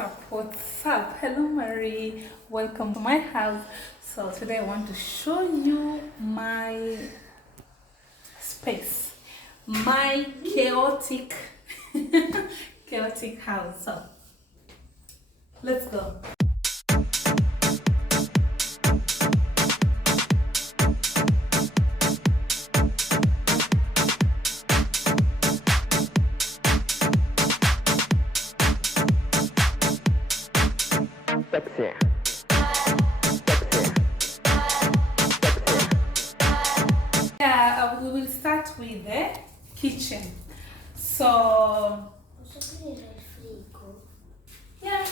What's up? Hello, Marie. Welcome to my house. So today I want to show you my space, my chaotic, chaotic house. So let's go. Sexy. Yeah, we will start with the kitchen. So yeah,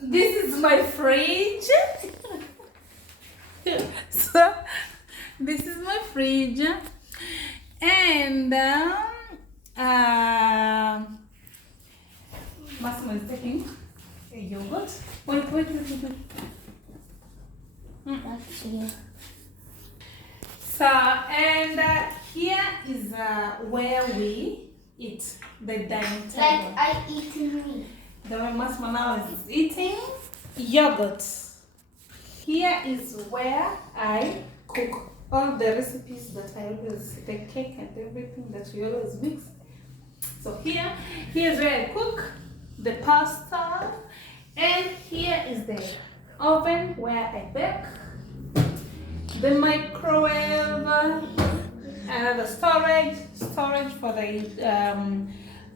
this is my fridge. So this is my fridge, and Massimo is taking a yogurt. Wait. So, and here is where we eat, the dining table. Like I eat me. The way Massimo now is eating yogurt. Here is where I cook all the recipes that I always, the cake and everything that we always mix. So here's where I cook the pasta, and here is the oven where I bake, the microwave, another storage for the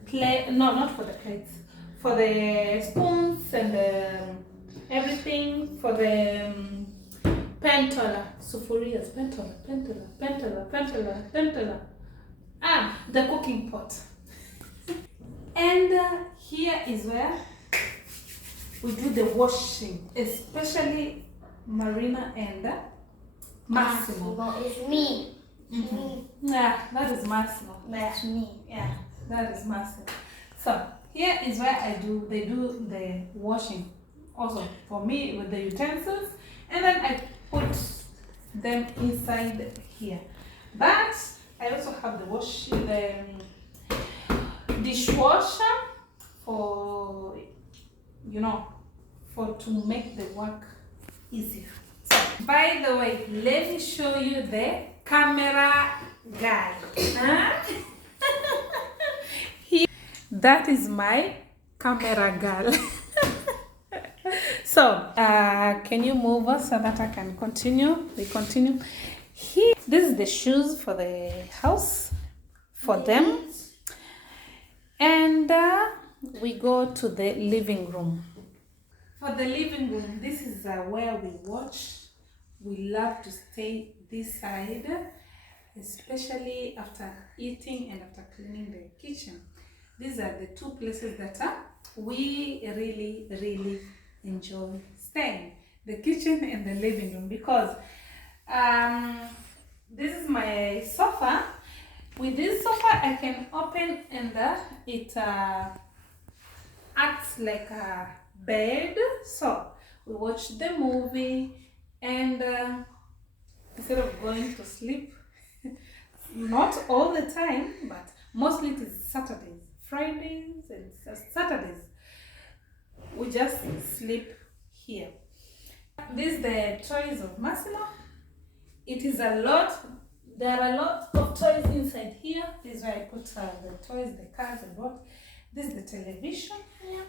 plate, no, not for the plates, for the spoons and everything, for the pentola, sufurias, pentola, the cooking pot. And here is where we do the washing, especially Marina and Massimo. It's me. Yeah, that is Massimo. That's me. Yeah, that is Massimo. So here is where they do the washing. Also for me with the utensils, and then I put them inside here. But I also have the dishwasher for to make the work easier. So by the way, let me show you the camera guy. That is my camera girl. So can you move us so that I can continue? We continue. This is the shoes for the house for them. And we go to the living room. For the living room, this is where we watch. We love to stay this side, especially after eating and after cleaning the kitchen. These are the two places that we really enjoy staying. The kitchen and the living room, because this is my sofa. With this sofa, I can open and it acts like a bed. So we watch the movie, and instead of going to sleep, not all the time, but mostly it is Saturdays, Fridays, and Saturdays, we just sleep here. This is the toys of Massimo. It is a lot. There are a lot of toys inside here. This is where I put the toys, the cars and what. This is the television here.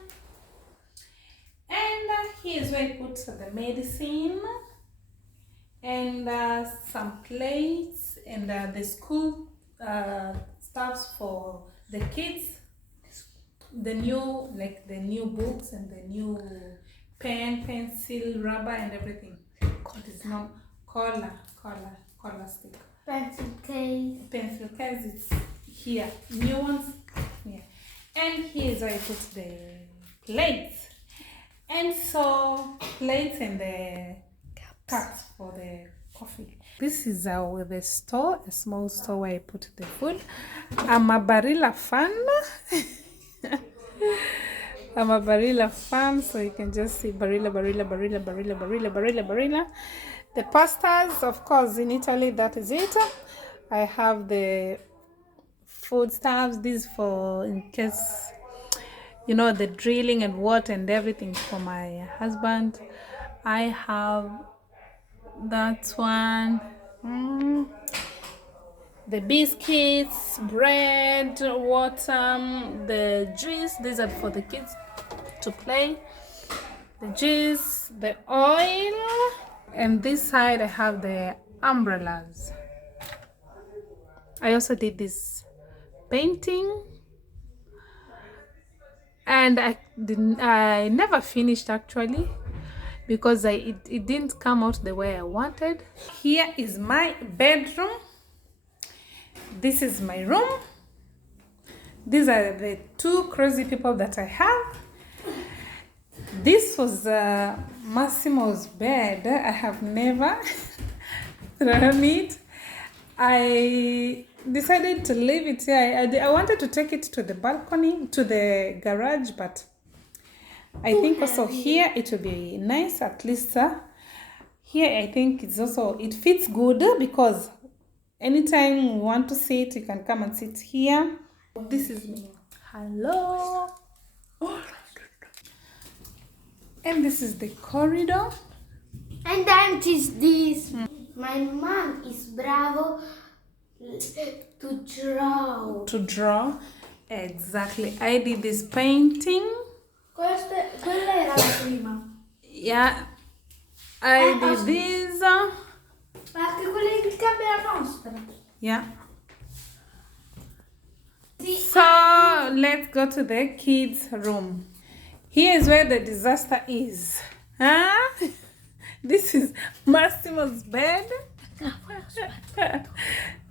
And here's where I put the medicine and some plates and the school stuffs for the kids. The new books and the new pen, pencil, rubber and everything. It is not collar stick. Pencil case, it's here. New ones here. And here's where I put the plates. And so plates and the cups for the coffee. This is the store, a small store where I put the food. I'm a Barilla fan. I'm a Barilla fan, so you can just see Barilla. The pastas, of course, in Italy, that is it. I have the food stuffs. This for in case, you know, the drilling and water and everything for my husband. I have that one. The biscuits, bread, water, the juice. These are for the kids to play. The juice, the oil, and this side I have the umbrellas. I also did this painting, and I never finished actually, because it didn't come out the way I wanted. Here is my bedroom. This is my room. These are the two crazy people that I have. This was Massimo's bed. I have never thrown it. I decided to leave it here. I wanted to take it to the balcony, to the garage, but I think also here it will be nice. At least here I think it's also, it fits good, because anytime you want to sit, you can come and sit here. This is me. Hello. And this is the corridor. And then this. My mom is bravo to draw. To draw. Exactly. I did this painting. Quella era la prima. Yeah. I did this. Ma anche quella in camera nostra. Yeah. So let's go to the kids' room. Here is where the disaster is. Huh? This is Massimo's bed.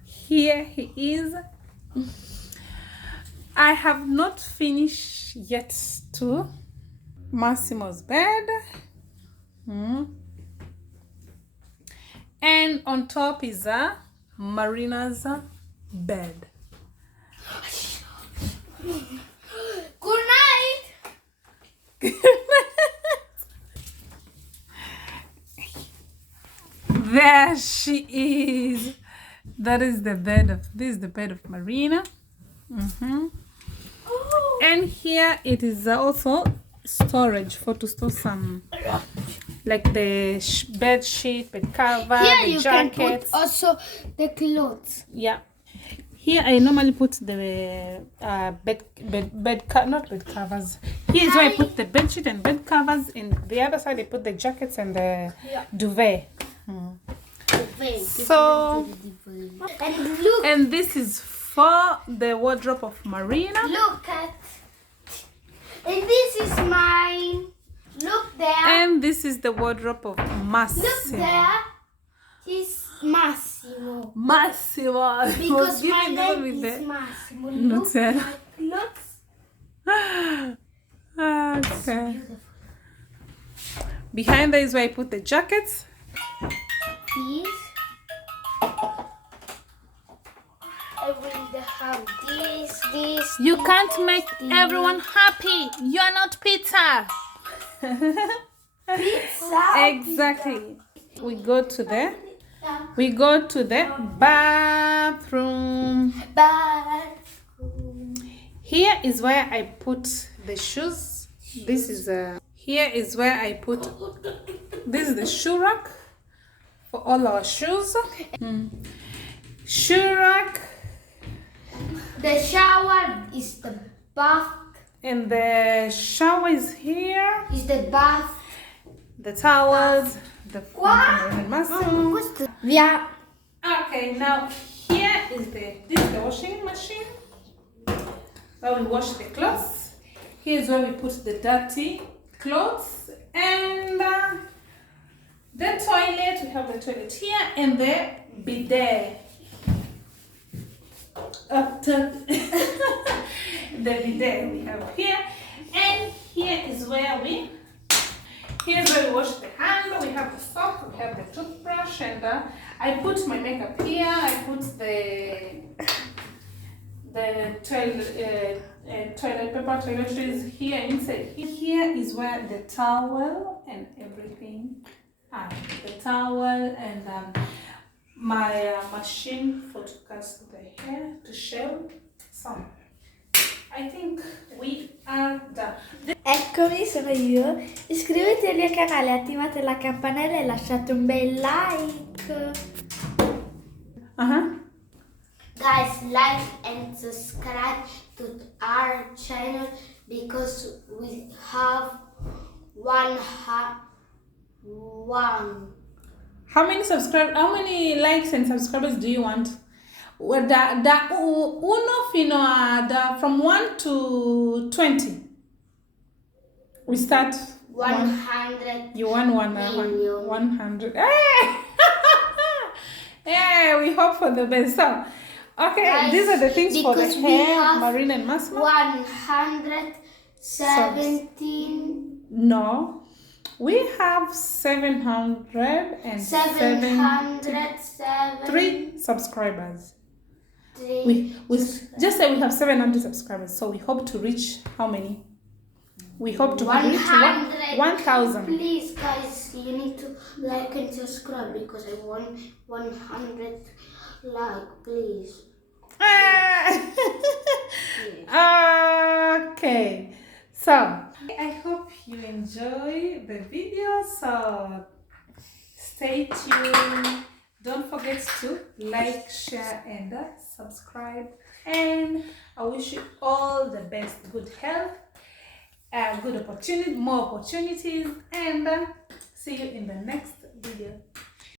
Here he is. I have not finished yet to Massimo's bed. And on top is Marina's bed. Good night. There she is. That is the bed of, this is the bed of Marina. And here it is also storage to store some, like the bed sheet, bed cover, Here the you jackets. can put also the clothes. Yeah. Here I normally put the not bed covers. Here is where I put the bed sheet and bed covers. In the other side I put the jackets and the duvet. So, And look, and this is for the wardrobe of Marina. look at. And this is mine. Look there. And this is the wardrobe of Look Massimo. there. It's Massimo. Massimo. Because my name with is the Massimo. Not Look sad. at clothes. Okay. Behind there is where I put the jackets. These. I will have this. You can't make everyone happy. You are not pizza. Pizza. Exactly. We go to the bathroom. Bathroom. Here is where I put the shoes. This is here is where I put, this is the shoe rack for all our shoes. Shoe rack. The shower is the bath. And the shower is here. Is the bath. The towels. The Massimo. Yeah. Okay, now here is this is the washing machine where we wash the clothes. Here's where we put the dirty clothes, and the toilet. We have the toilet here and the bidet. Up top. The bidet we have here, and here's where we wash the hand. We have the soap, we have the toothbrush, and I put my makeup here. I put the toilet paper, toiletries here inside. Here is where the towel and everything are. The towel and my machine for to cast the hair, to shave. So I think we are done. Eccomi, sono io. Iscrivetevi al mio canale, attivate la campanella e lasciate un bel like. Guys, like and subscribe to our channel because we have one. How many likes and subscribers do you want? Well, uno fino a from 1 to 20. We start 100. You want 100. Yeah, we hope for the best. So, okay, Guys, these are the things for the because we hair, have Marina and Masma. 117. No, we have 703 subscribers. We just say we have 700 subscribers. So we hope to reach how many? We hope to reach 1,000. Please, guys, you need to like and subscribe because I want 100 like, please. Okay, so I hope you enjoy the video. So stay tuned. Don't forget to like, share, and subscribe. And I wish you all the best, good health, good opportunity, more opportunities, and see you in the next video.